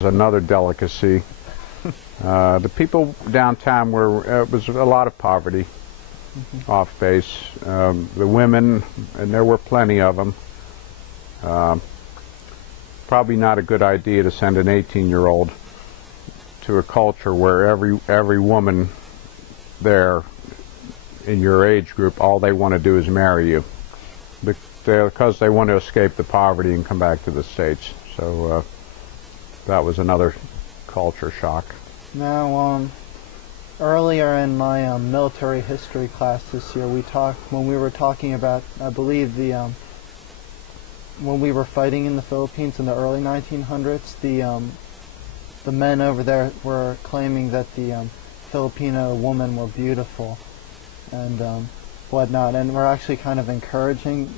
Another delicacy. The people downtown it was a lot of poverty off base. The women, and there were plenty of them. Probably not a good idea to send an 18-year-old to a culture where every woman there in your age group, all they want to do is marry you, because they want to escape the poverty and come back to the States. So that was another culture shock. Now, earlier in my military history class this year, when we were talking about, I believe, when we were fighting in the Philippines in the early 1900s, the men over there were claiming that the Filipino women were beautiful and whatnot, and we're actually kind of encouraging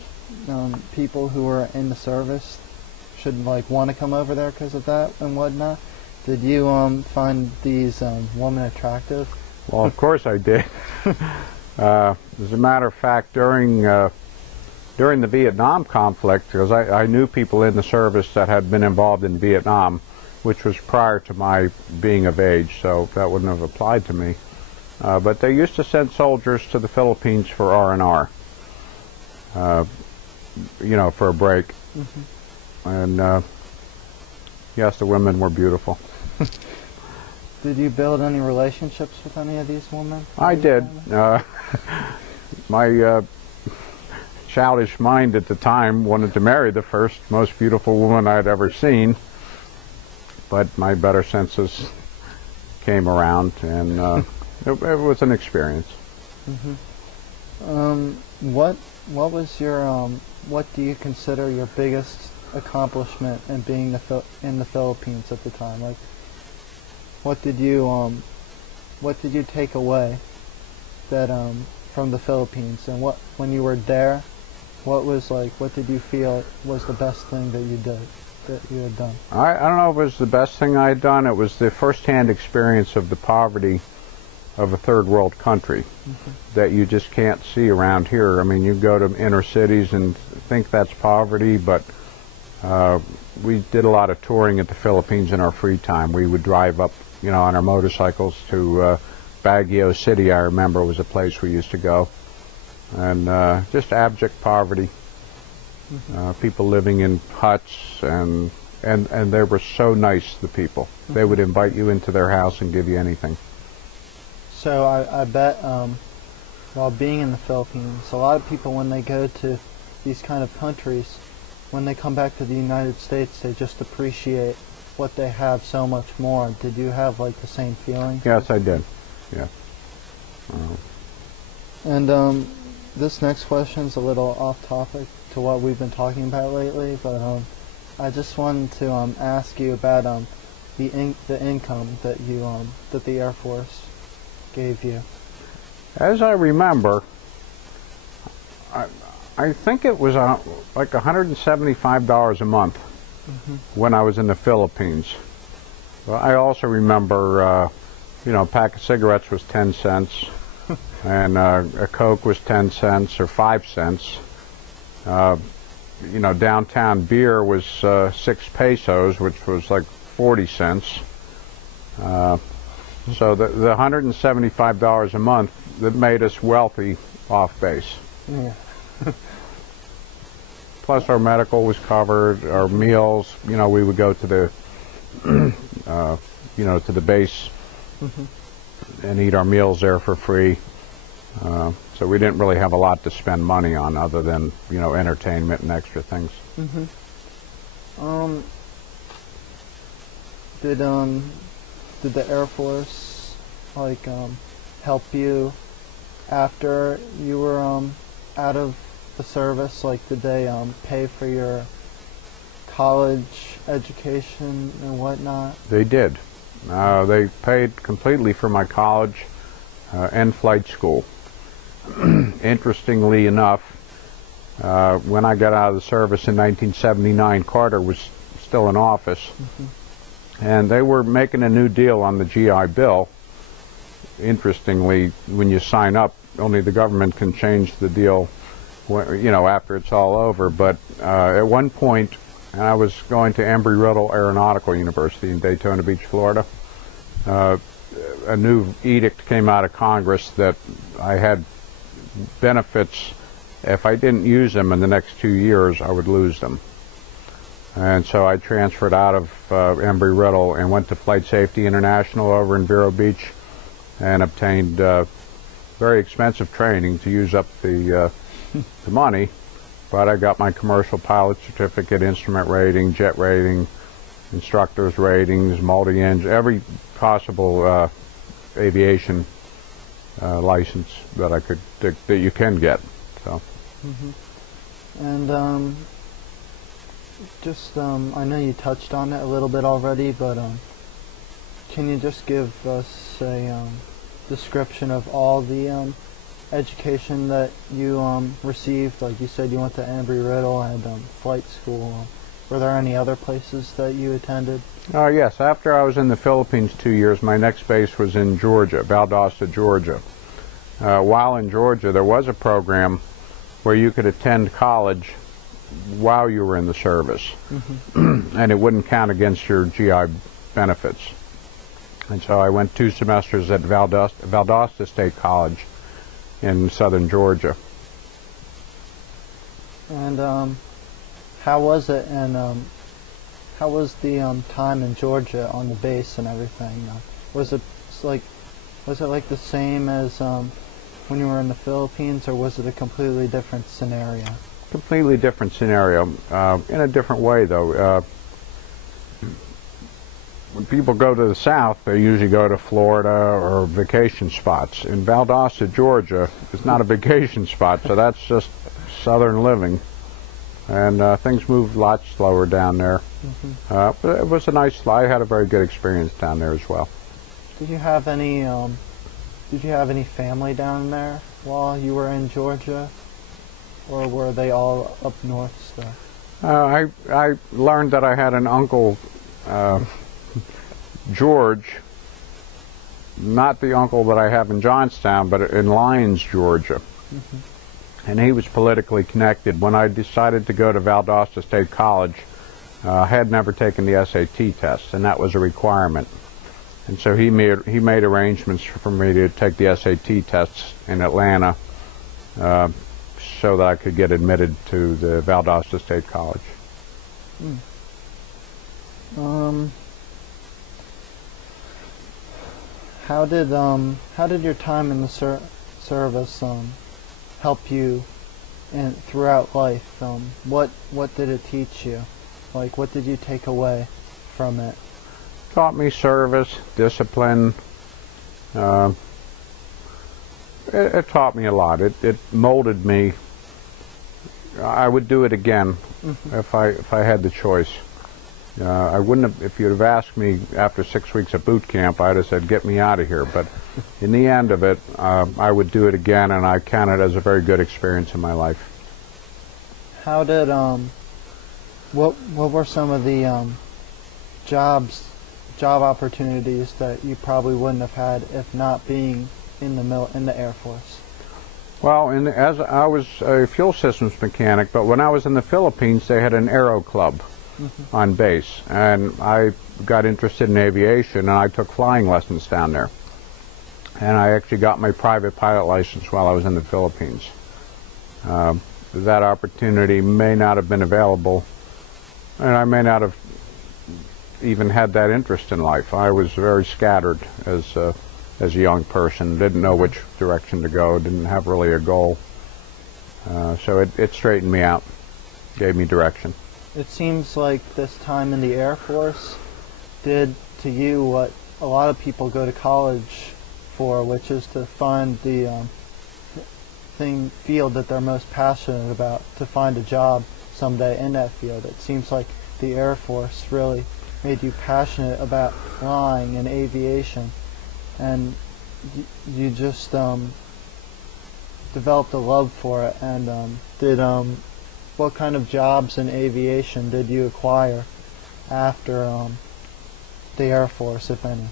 people who were in the service should want to come over there because of that and whatnot. Did you find these women attractive? Well, of course I did. As a matter of fact, during the Vietnam conflict, because I knew people in the service that had been involved in Vietnam, which was prior to my being of age, so that wouldn't have applied to me. But they used to send soldiers to the Philippines for R&R, for a break. And yes, the women were beautiful. Did you build any relationships with any of these women? I did. My childish mind at the time wanted to marry the first most beautiful woman I'd ever seen, but my better senses came around, and it was an experience. What do you consider your biggest accomplishment in being in the Philippines at the time? What did you take away that from the Philippines, and when you were there, what did you feel was the best thing that you had done? I don't know if it was the best thing I had done. It was the first-hand experience of the poverty of a third world country that you just can't see around here. I mean, you go to inner cities and think that's poverty, but we did a lot of touring at the Philippines in our free time. We would drive up, on our motorcycles to Baguio City, I remember, was a place we used to go. And just abject poverty. People living in huts, and they were so nice, the people. They would invite you into their house and give you anything. So I bet while being in the Philippines, a lot of people, when they go to these kind of countries, when they come back to the United States, they just appreciate what they have so much more. Did you have the same feeling? Yes, I did. Yeah. And this next question's a little off topic to what we've been talking about lately, but I just wanted to ask you about the income that that the Air Force gave you. As I remember, I think it was like $175 a month when I was in the Philippines. Well, I also remember, a pack of cigarettes was 10 cents, and a Coke was 10 cents or 5 cents. Downtown beer was 6 pesos, which was like 40 cents. So the $175 a month that made us wealthy off base. Yeah. Plus our medical was covered, our meals, we would go to the, to the base and eat our meals there for free. So we didn't really have a lot to spend money on other than, entertainment and extra things. Did the Air Force help you after you were out of the service? Did they pay for your college education and whatnot? They did. They paid completely for my college and flight school. Interestingly enough, when I got out of the service in 1979, Carter was still in office, and they were making a new deal on the GI Bill. Interestingly, when you sign up, only the government can change the deal, after it's all over. But at one point, and I was going to Embry-Riddle Aeronautical University in Daytona Beach, Florida. A new edict came out of Congress that I had benefits. If I didn't use them in the next 2 years, I would lose them. And so I transferred out of Embry-Riddle and went to Flight Safety International over in Vero Beach and obtained very expensive training to use up the money. But I got my commercial pilot certificate, instrument rating, jet rating, instructor's ratings, multi-engine, every possible aviation license that I could that you can get. So. And I know you touched on it a little bit already, but can you just give us a description of all the education that you received? Like you said, you went to Embry-Riddle and flight school. Were there any other places that you attended? Yes. After I was in the Philippines 2 years, my next base was in Georgia, Valdosta, Georgia. While in Georgia, there was a program where you could attend college while you were in the service, and it wouldn't count against your GI benefits. And so I went 2 semesters at Valdosta State College in southern Georgia. And how was it? And how was the time in Georgia on the base and everything? Was it like the same as when you were in the Philippines, or was it a completely different scenario? Completely different scenario, in a different way though. When people go to the south, they usually go to Florida or vacation spots. In Valdosta, Georgia, it's not a vacation spot, so that's just southern living. And things moved a lot slower down there. But it was a nice, I had a very good experience down there as well. Did you have any family down there while you were in Georgia? Or were they all up north still? I learned that I had an uncle, George, not the uncle that I have in Johnstown, but in Lyons, Georgia. And he was politically connected. When I decided to go to Valdosta State College, I had never taken the SAT test, and that was a requirement. And so he made arrangements for me to take the SAT tests in Atlanta, so that I could get admitted to the Valdosta State College. How did your time in the service help you throughout life? What did it teach you? Like, what did you take away from it? Taught me service, discipline. It taught me a lot. It molded me. I would do it again if I had the choice. I wouldn't have, if you'd have asked me after 6 weeks of boot camp, I'd have said, get me out of here. But in the end of it, I would do it again, and I count it as a very good experience in my life. How did, what were some of the job opportunities that you probably wouldn't have had if not being in the Air Force? Well, as I was a fuel systems mechanic, but when I was in the Philippines, they had an aero club on base, and I got interested in aviation, and I took flying lessons down there. And I actually got my private pilot license while I was in the Philippines. That opportunity may not have been available, and I may not have even had that interest in life. I was very scattered as a young person, didn't know which direction to go, didn't have really a goal. So it straightened me out, gave me direction. It seems like this time in the Air Force did to you what a lot of people go to college for, which is to find the field that they're most passionate about, to find a job someday in that field. It seems like the Air Force really made you passionate about flying and aviation, and you just developed a love for it. And what kind of jobs in aviation did you acquire after the Air Force, if any?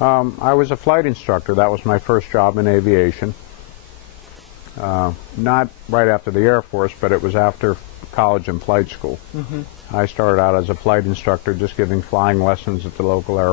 I was a flight instructor. That was my first job in aviation. Not right after the Air Force, but it was after college and flight school. Mm-hmm. I started out as a flight instructor, just giving flying lessons at the local airport.